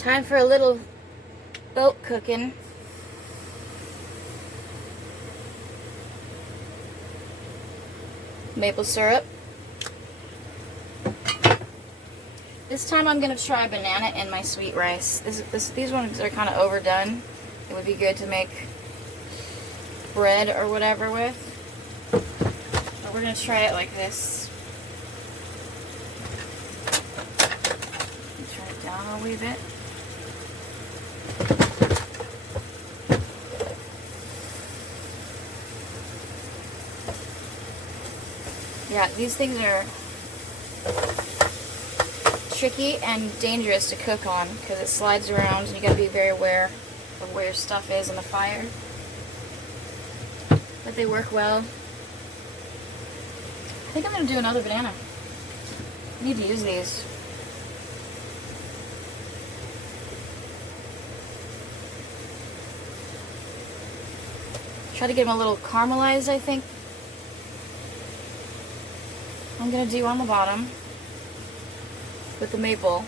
Time for a little boat cooking. Maple syrup. This time I'm going to try banana in my sweet rice. These ones are kind of overdone. It would be good to make bread or whatever with. But we're going to try it like this. Turn it down a wee bit. Yeah, these things are tricky and dangerous to cook on because it slides around and you gotta be very aware of where your stuff is in the fire. But they work well. I think I'm gonna do another banana. I need to use these. Try to get them a little caramelized, I think. I'm going to do on the bottom with the maple.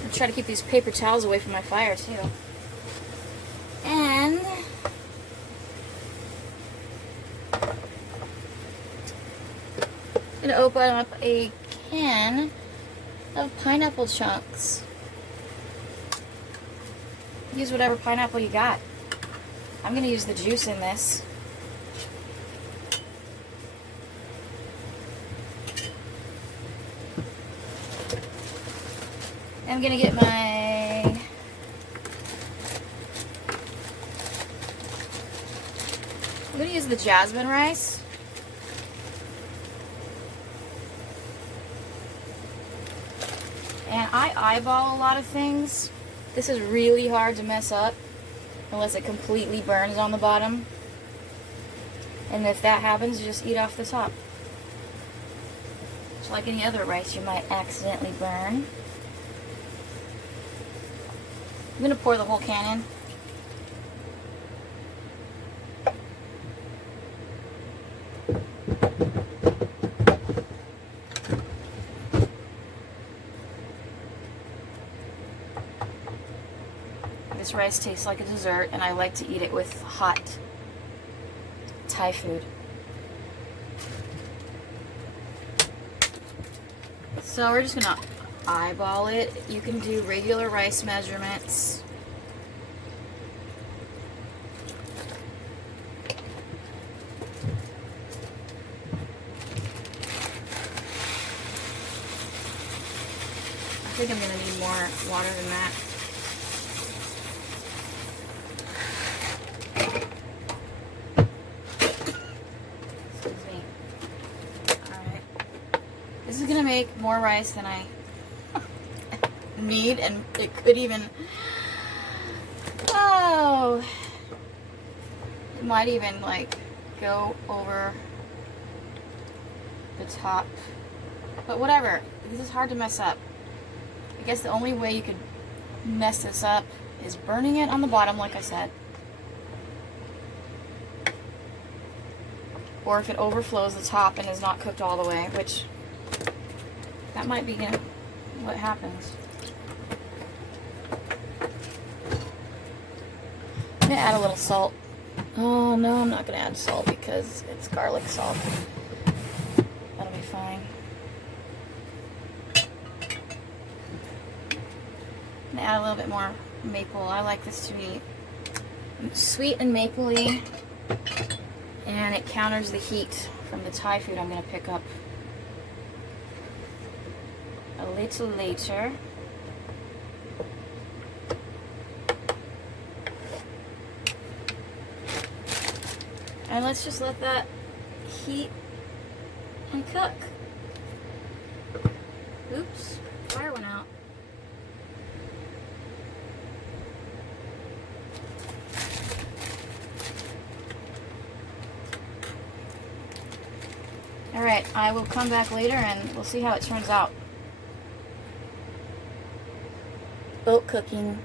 And try to keep these paper towels away from my fire too. And I'm going to open up a can of pineapple chunks. Use whatever pineapple you got. I'm going to use the juice in this. I'm going to get my I'm going to use the jasmine rice. And I eyeball a lot of things. This is really hard to mess up unless it completely burns on the bottom. And if that happens, you just eat off the top. Just like any other rice you might accidentally burn. I'm going to pour the whole can in. This rice tastes like a dessert, and I like to eat it with hot Thai food. So we're just gonna eyeball it. You can do regular rice measurements. I think I'm gonna need more water than that. This is going to make more rice than I need, and it could even, oh, it might even like go over the top, but whatever. This is hard to mess up. I guess the only way you could mess this up is burning it on the bottom, like I said, or if it overflows the top and is not cooked all the way, which that might be what happens. I'm going to add a little salt. Oh no, I'm not going to add salt because it's garlic salt. That'll be fine. I'm going to add a little bit more maple. I like this to be sweet and mapley, and it counters the heat from the Thai food I'm going to pick up a little later. And let's just let that heat and cook. Oops, fire went out. Alright, I will come back later and we'll see how it turns out. Boat cooking.